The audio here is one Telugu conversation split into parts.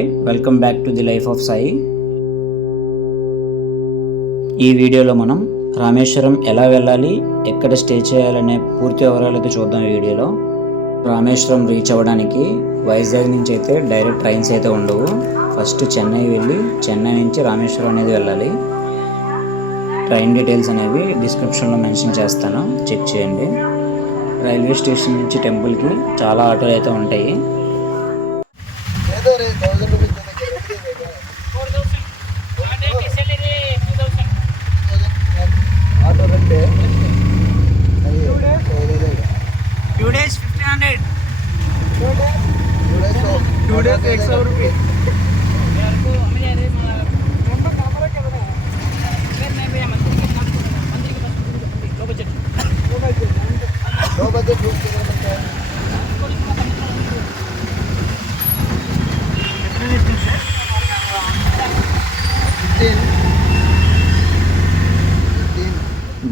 Hi, welcome back to the life of Sai. ఈ వీడియోలో మనం రామేశ్వరం ఎలా వెళ్ళాలి, ఎక్కడ స్టే చేయాలనే పూర్తి వివరాలతో చూద్దాం. ఈ వీడియోలో రామేశ్వరం రీచ్ అవ్వడానికి వైజాగ్ నుంచి అయితే డైరెక్ట్ ట్రైన్స్ అయితే ఉండవు. ఫస్ట్ చెన్నై వెళ్ళి చెన్నై నుంచి రామేశ్వరం అనేది వెళ్ళాలి. ట్రైన్ డీటెయిల్స్ అనేవి డిస్క్రిప్షన్లో మెన్షన్ చేస్తాను, చెక్ చేయండి. రైల్వే స్టేషన్ నుంచి టెంపుల్కి చాలా ఆటోలు అయితే ఉంటాయి.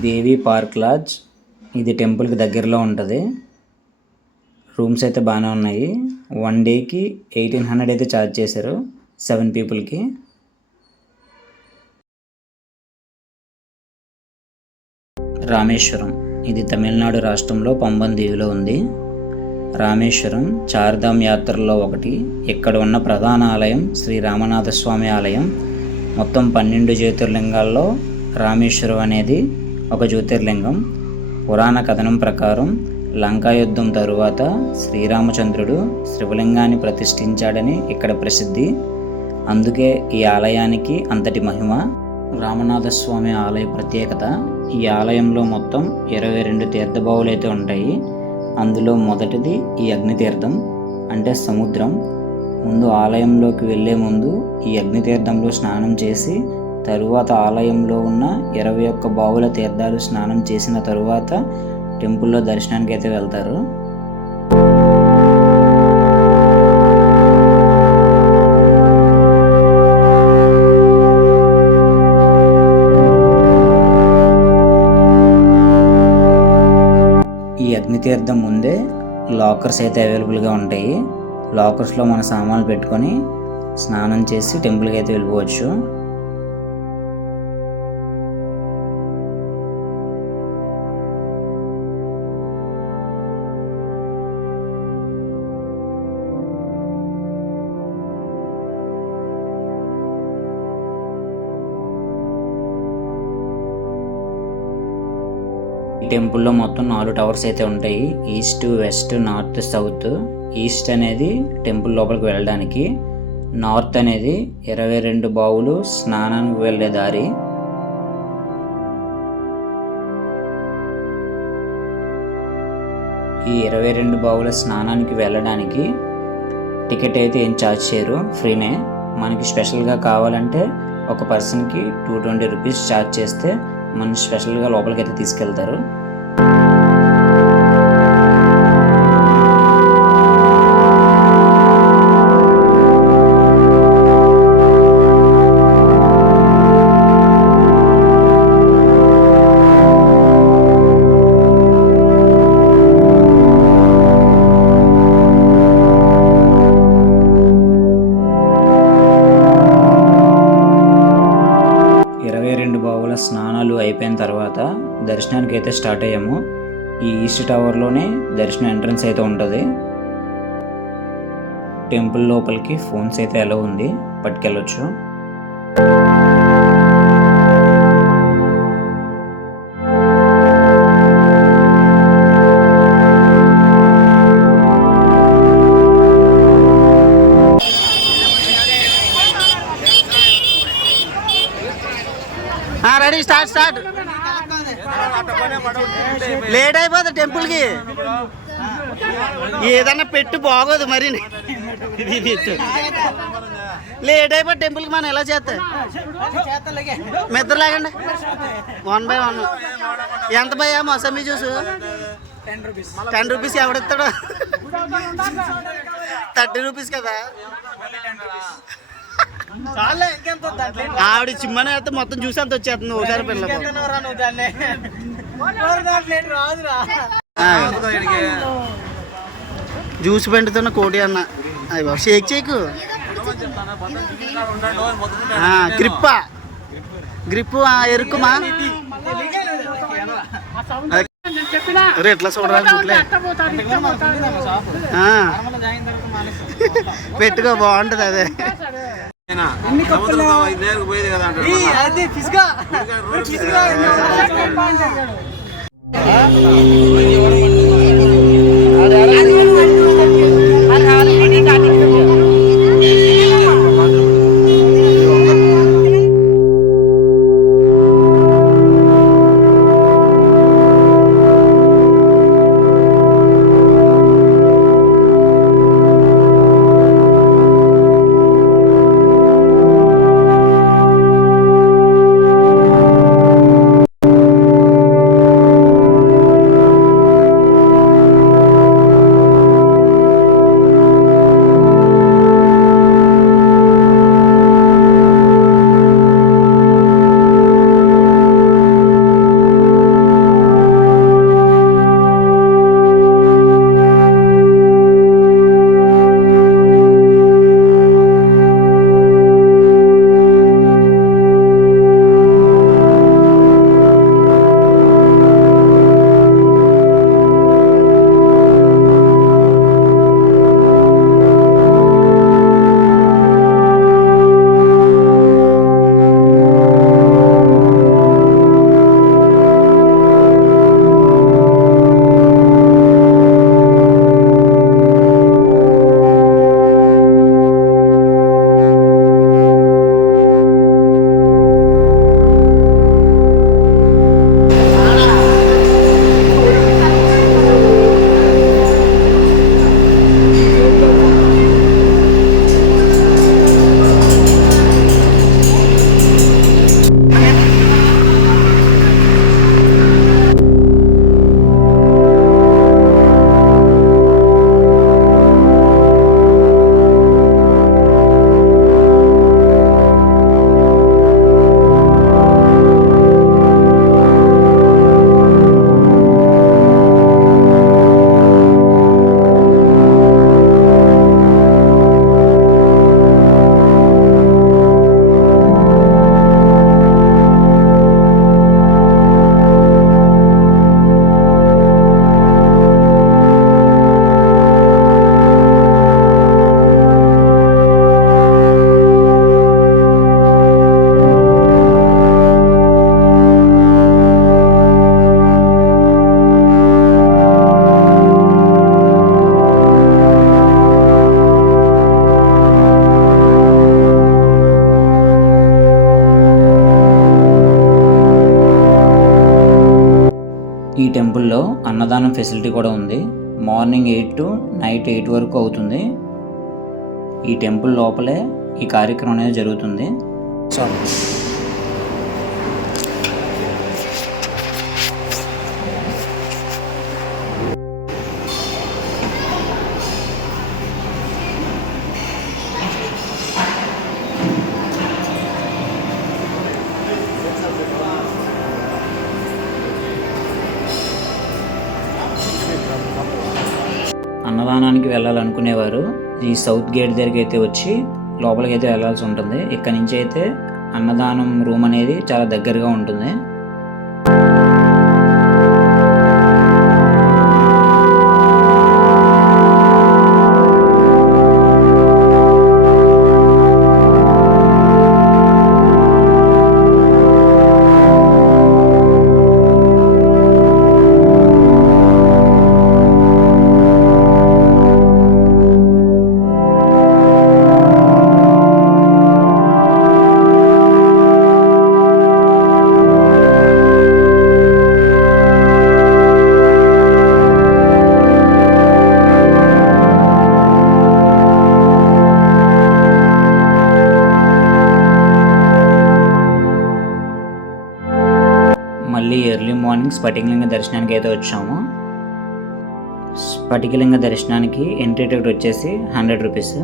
దేవి పార్క్ లాడ్జ్, ఇది టెంపుల్కి దగ్గరలో ఉంటుంది. రూమ్స్ అయితే బాగానే ఉన్నాయి. 1 డేకి 1800 అయితే ఛార్జ్ చేశారు 7 పీపుల్కి. రామేశ్వరం, ఇది తమిళనాడు రాష్ట్రంలో పంబన్ దీవిలో ఉంది. రామేశ్వరం చార్ధామ్ యాత్రల్లో ఒకటి. ఇక్కడ ఉన్న ప్రధాన ఆలయం శ్రీ రామనాథస్వామి ఆలయం. మొత్తం 12 జ్యోతిర్లింగాల్లో రామేశ్వరం అనేది ఒక జ్యోతిర్లింగం. పురాణ కథనం ప్రకారం లంకా యుద్ధం తరువాత శ్రీరామచంద్రుడు శివలింగాన్ని ప్రతిష్ఠించాడని ఇక్కడ ప్రసిద్ధి. అందుకే ఈ ఆలయానికి అంతటి మహిమ. రామనాథస్వామి ఆలయ ప్రత్యేకత, ఈ ఆలయంలో మొత్తం 22 తీర్థబావులు అయితే ఉంటాయి. అందులో మొదటిది ఈ అగ్నితీర్థం, అంటే సముద్రం. ముందు ఆలయంలోకి వెళ్ళే ముందు ఈ అగ్నితీర్థంలో స్నానం చేసి తరువాత ఆలయంలో ఉన్న 21 బావుల తీర్థాలు స్నానం చేసిన తరువాత టెంపుల్లో దర్శనానికి అయితే వెళ్తారు. ఈ అగ్నితీర్థం ముందే లాకర్స్ అయితే అవైలబుల్గా ఉంటాయి. లాకర్స్లో మన సామాన్లు పెట్టుకొని స్నానం చేసి టెంపుల్కి అయితే వెళ్ళిపోవచ్చు. ఈ టెంపుల్లో మొత్తం 4 టవర్స్ అయితే ఉంటాయి. East, west, north, south. East అనేది టెంపుల్ లోపలికి వెళ్ళడానికి, నార్త్ అనేది 22 బావులు స్నానానికి వెళ్ళే దారి. ఈ 22 బావుల స్నానానికి వెళ్ళడానికి టికెట్ అయితే ఏం ఛార్జ్ చేయరు, ఫ్రీనే. మనకి స్పెషల్గా కావాలంటే ఒక పర్సన్కి 220 రూపీస్ ఛార్జ్ చేస్తే మన స్పెషల్గా లోపలికి అయితే తీసుకెళ్తారు. స్నానాలు అయిపోయిన తర్వాత దర్శనానికి అయితే స్టార్ట్ అయ్యాము. ఈ ఈస్ట్ టవర్లోనే దర్శనం ఎంట్రన్స్ అయితే ఉంటుంది. టెంపుల్ లోపలికి ఫోన్స్ అయితే అలౌ ఉంది, పట్టుకెళ్ళొచ్చు. Ready, start. లేట్ అయిపోతుంది టెంపుల్కి. ఏదన్నా పెట్టు బాగోదు మరి. లేట్ అయిపోయి టెంపుల్కి మనం ఎలా చేస్తాం? మెద్దలాగండి 1 by 1. ఎంత భయ్యా మోసంబీ జ్యూస్? 10 రూపీస్. ఎవడిస్తాడు? 30 రూపీస్ కదా. ఆవిడ చిమ్మని అయితే మొత్తం జ్యూస్ అంత వచ్చేస్తుంది ఒకసారి పిల్లలు. జ్యూస్ పెండుతున్న కోటి అన్న. అయ్యో షేక్ చేయకు. గ్రిప్పా గ్రిప్పు ఎరుకుమా ఎట్లా చూడరా పెట్టుకో బాగుంటది అదే ఈ టెంపుల్లో అన్నదానం ఫెసిలిటీ కూడా ఉంది. మార్నింగ్ 8 to నైట్ 8 వరకు అవుతుంది. ఈ టెంపుల్ లోపలే ఈ కార్యక్రమం అనేది జరుగుతుంది. అన్నదానానికి వెళ్ళాలనుకునేవారు ఈ సౌత్ గేట్ దగ్గరికి అయితే వచ్చి లోపలికి అయితే వెళ్ళాల్సి ఉంటుంది. ఇక్కడ నుంచి అయితే అన్నదానం రూమ్ అనేది చాలా దగ్గరగా ఉంటుంది. మళ్ళీ ఎర్లీ మార్నింగ్ స్ఫటికలింగ దర్శనానికి అయితే వచ్చాము. స్ఫటికలింగ దర్శనానికి ఎంట్రీ టికెట్ వచ్చేసి 100 రూపీస్.